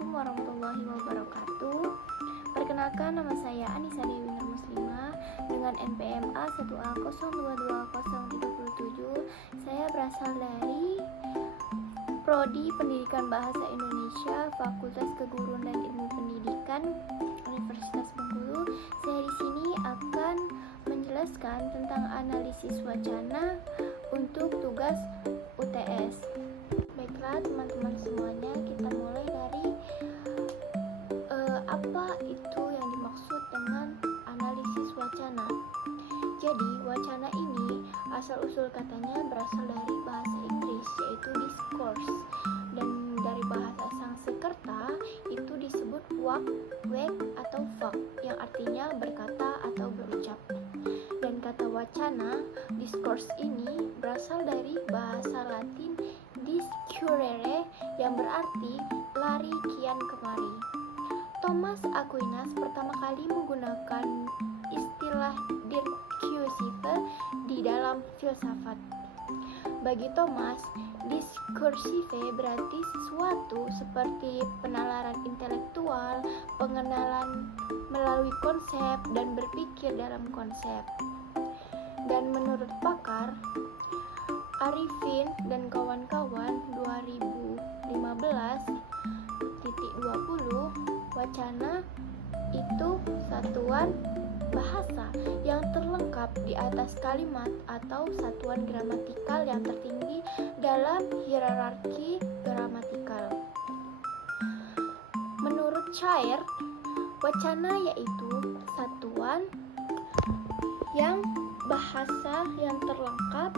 Assalamualaikum warahmatullahi wabarakatuh. Perkenalkan, nama saya Anissa Dewi Nur Muslimah dengan NPM A1A022037. Saya berasal dari Prodi Pendidikan Bahasa Indonesia, Fakultas Keguruan dan Ilmu Pendidikan, Universitas Bengkulu. Saya di sini akan menjelaskan tentang analisis wacana untuk tugas UTS. Baiklah teman-teman semuanya, kita mulai dari apa itu yang dimaksud dengan analisis wacana. Jadi wacana ini asal-usul katanya berasal dari bahasa Inggris, yaitu discourse, dan dari bahasa Sanskerta itu disebut wak, wek, atau vak, yang artinya berkata atau berucap. Dan kata wacana, discourse ini berasal dari bahasa Latin discurrere, yang berarti lari kian kemari. Thomas Aquinas pertama kali menggunakan istilah discursive di dalam filsafat. Bagi Thomas, discursive berarti sesuatu seperti penalaran intelektual, pengenalan melalui konsep, dan berpikir dalam konsep. Dan menurut pakar Arifin dan kawan-kawan 2015-20, wacana itu satuan bahasa yang terlengkap di atas kalimat atau satuan gramatikal yang tertinggi dalam hierarki gramatikal. Menurut Chair, wacana yaitu satuan yang bahasa yang terlengkap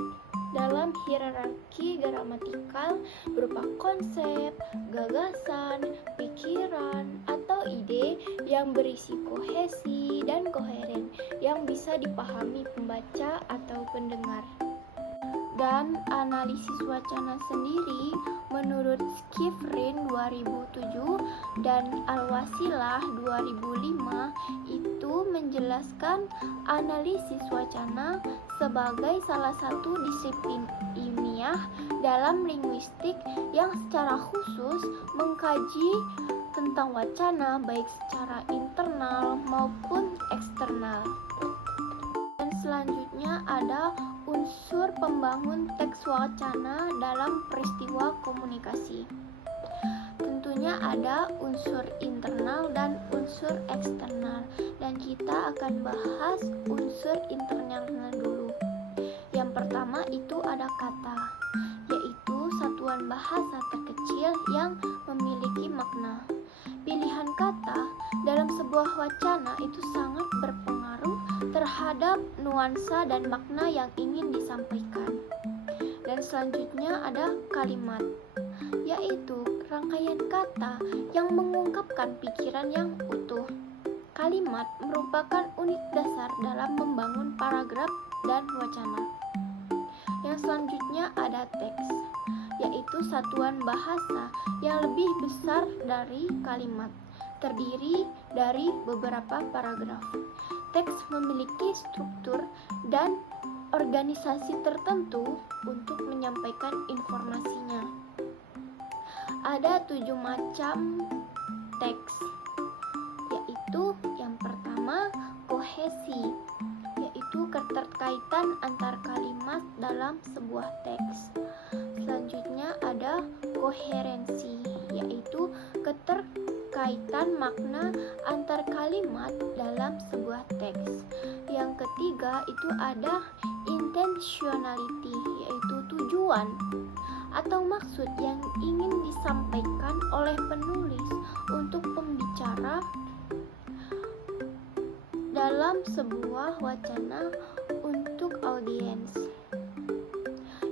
dalam hierarki gramatikal berupa konsep, gagasan, pikiran, atau ide yang berisi kohesi dan koheren yang bisa dipahami pembaca atau pendengar. Dan analisis wacana sendiri menurut Skifrin 2007 dan Al-Wasilah 2005 itu menjelaskan analisis wacana sebagai salah satu disiplin ilmiah dalam linguistik yang secara khusus mengkaji tentang wacana baik secara internal maupun eksternal. Dan selanjutnya ada unsur pembangun teks wacana dalam peristiwa komunikasi. Tentunya ada unsur internal dan unsur eksternal, dan kita akan bahas unsur internalnya dulu. Yang pertama itu ada kata, yaitu satuan bahasa terkecil yang memiliki makna. Pilihan kata dalam sebuah wacana itu sangat berpengaruh terhadap nuansa dan makna yang ingin disampaikan. Dan selanjutnya ada kalimat, yaitu rangkaian kata yang mengungkapkan pikiran yang utuh. Kalimat merupakan unit dasar dalam membangun paragraf dan wacana. Yang selanjutnya ada teks, yaitu satuan bahasa yang lebih besar dari kalimat, terdiri dari beberapa paragraf. Teks memiliki struktur dan organisasi tertentu untuk menyampaikan informasinya. Ada 7 macam teks, yaitu yang pertama kohesi, yaitu keterkaitan antar kalimat dalam sebuah teks. Selanjutnya ada koherensi, yaitu keterkaitan makna antar kalimat dalam sebuah teks. Yang ketiga itu ada intentionality, yaitu tujuan atau maksud yang ingin disampaikan oleh penulis untuk pembicara dalam sebuah wacana untuk audiens.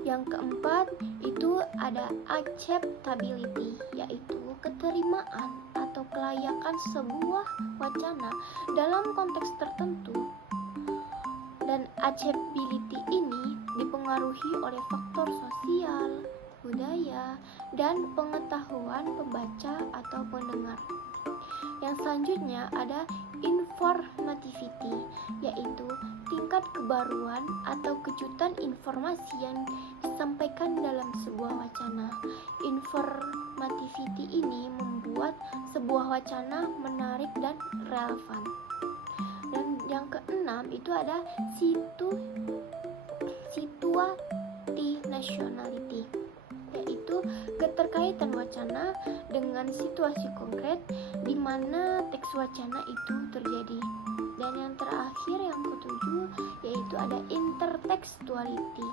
Yang keempat itu ada acceptability, yaitu keterimaan atau kelayakan sebuah wacana dalam konteks tertentu. Dan acceptability ini dipengaruhi oleh faktor sosial, budaya, dan pengetahuan pembaca atau pendengar. Yang selanjutnya ada informativity, yaitu tingkat kebaruan atau kejutan informasi yang disampaikan dalam sebuah wacana. Informativity ini membuat membuat sebuah wacana menarik dan relevan. Dan yang keenam itu ada situationality, yaitu keterkaitan wacana dengan situasi konkret di mana teks wacana itu terjadi. Dan yang terakhir yang ketujuh yaitu ada intertextuality,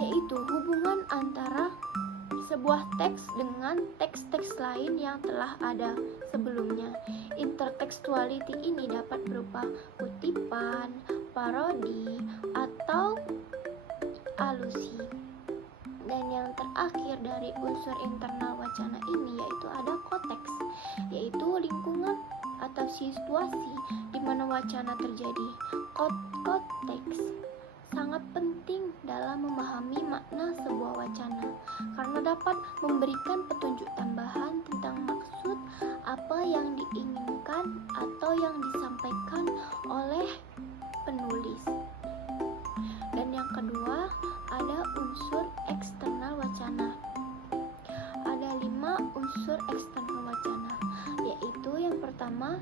yaitu hubungan antara sebuah teks dengan teks-teks lain yang telah ada sebelumnya. Intertextuality ini dapat berupa kutipan, parodi, atau alusi. Dan yang terakhir dari unsur internal wacana ini yaitu ada konteks, yaitu lingkungan atau situasi di mana wacana terjadi. Konteks sangat penting dalam memahami makna sebuah wacana karena dapat memberikan petunjuk tambahan tentang maksud apa yang diinginkan atau yang disampaikan oleh penulis. Dan yang kedua ada unsur eksternal wacana. Ada 5 unsur eksternal wacana, yaitu yang pertama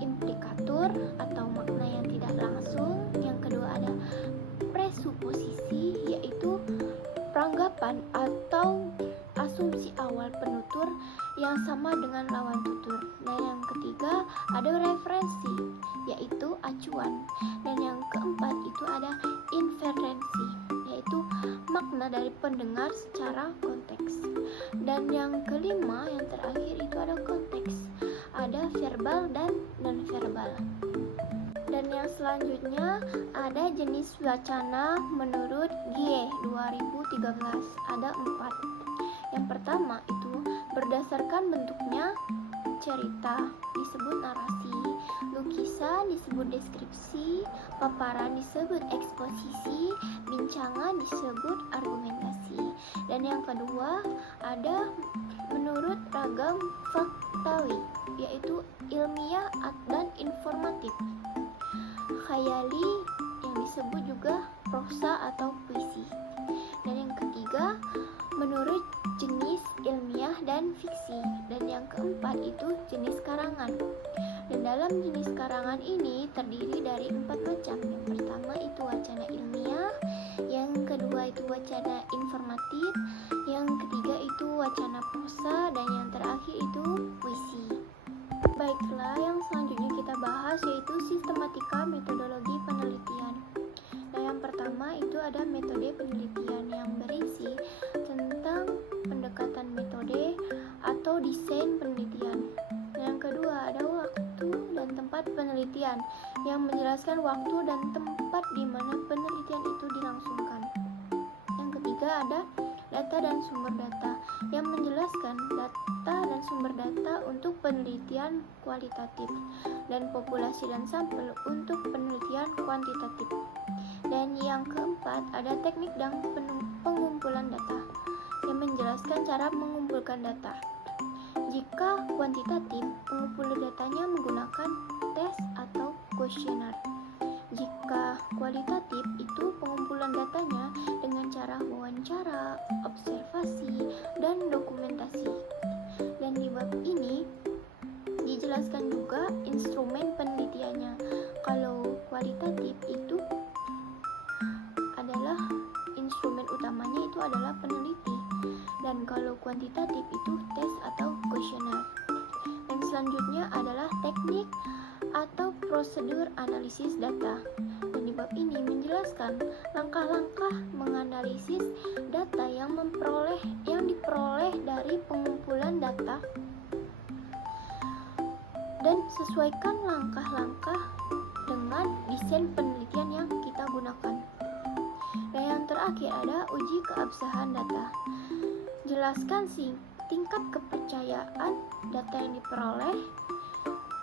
implikatur atau makna yang tidak langsung. Yang kedua ada presuposisi, yaitu peranggapan atau asumsi awal penutur yang sama dengan lawan tutur. Dan yang ketiga ada referensi, yaitu acuan. Dan yang keempat itu ada inferensi, yaitu makna dari pendengar secara konteks. Dan yang kelima yang terakhir itu ada konteks, ada verbal dan non-verbal. Dan yang selanjutnya ada jenis wacana menurut GIE 2013, ada 4. Yang pertama itu berdasarkan bentuknya, cerita disebut narasi, lukisan disebut deskripsi, paparan disebut eksposisi, bincangan disebut argumentasi. Dan yang kedua ada menurut ragam faktawi, yaitu ilmiah dan informatif, khayali yang disebut juga prosa atau puisi. Dan yang ketiga menurut jenis ilmiah dan fiksi. Dan yang keempat itu jenis karangan. Dan dalam jenis karangan ini terdiri dari 4 macam. Yang pertama itu wacana ilmiah, yang kedua itu wacana informatif, yang ketiga itu wacana prosa, dan yang terakhir itu puisi. Baiklah, yang selanjutnya kita bahas yaitu sistematika metodologi penelitian. Nah, yang pertama itu ada metode penelitian yang berisi tentang pendekatan metode atau desain penelitian. Yang kedua ada waktu dan tempat penelitian yang menjelaskan waktu dan tempat di mana penelitian itu dilangsungkan. Yang ketiga ada data dan sumber data yang menjelaskan data dan sumber data untuk penelitian kualitatif dan populasi dan sampel untuk penelitian kuantitatif. Dan yang keempat ada teknik dan pengumpulan data yang menjelaskan cara mengumpulkan data. Jika kuantitatif, pengumpulan datanya menggunakan tes atau kuesioner. Jika kualitatif itu pengumpulan datanya dengan cara wawancara, observasi, dan dokumentasi. Dan di bab ini dijelaskan juga instrumen penelitiannya. Kalau kualitatif itu adalah instrumen utamanya itu adalah peneliti, dan kalau kuantitatif itu tes atau kuesioner. Dan selanjutnya adalah teknik atau prosedur analisis data. Dan di bab ini menjelaskan langkah-langkah menganalisis data yang diperoleh dari pengumpulan data dan sesuaikan langkah-langkah dengan desain penelitian yang kita gunakan. Dan yang terakhir ada uji keabsahan data. Jelaskan tingkat kepercayaan data yang diperoleh.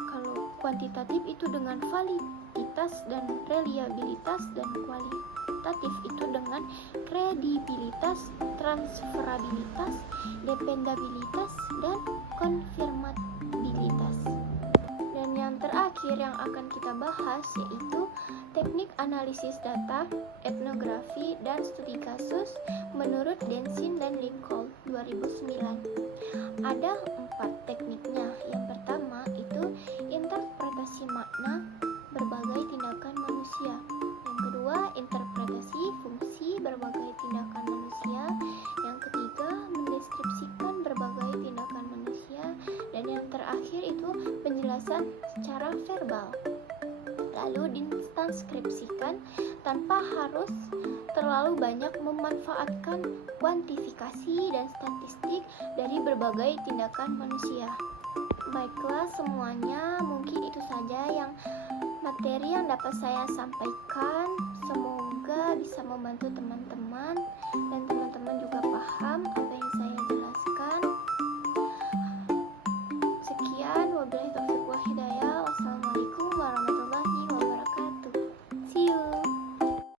Kalau kuantitatif itu dengan validitas dan reliabilitas, dan kualitatif itu dengan kredibilitas, transferabilitas, dependabilitas, dan konfirmabilitas. Dan yang terakhir yang akan kita bahas yaitu teknik analisis data, etnografi, dan studi kasus menurut Densin dan Lincoln 2009. Ada 4. tekniknya. Yang pertama itu interpretasi makna berbagai tindakan manusia. Yang kedua, interpretasi fungsi berbagai tindakan manusia. Yang ketiga, mendeskripsikan berbagai tindakan manusia. Dan yang terakhir itu penjelasan secara verbal. Lalu ditranskripsikan tanpa harus terlalu banyak memanfaatkan kuantifikasi dan statistik dari berbagai tindakan manusia. Baiklah semuanya, mungkin itu saja yang materi yang dapat saya sampaikan. Semoga bisa membantu teman-teman dan teman-teman juga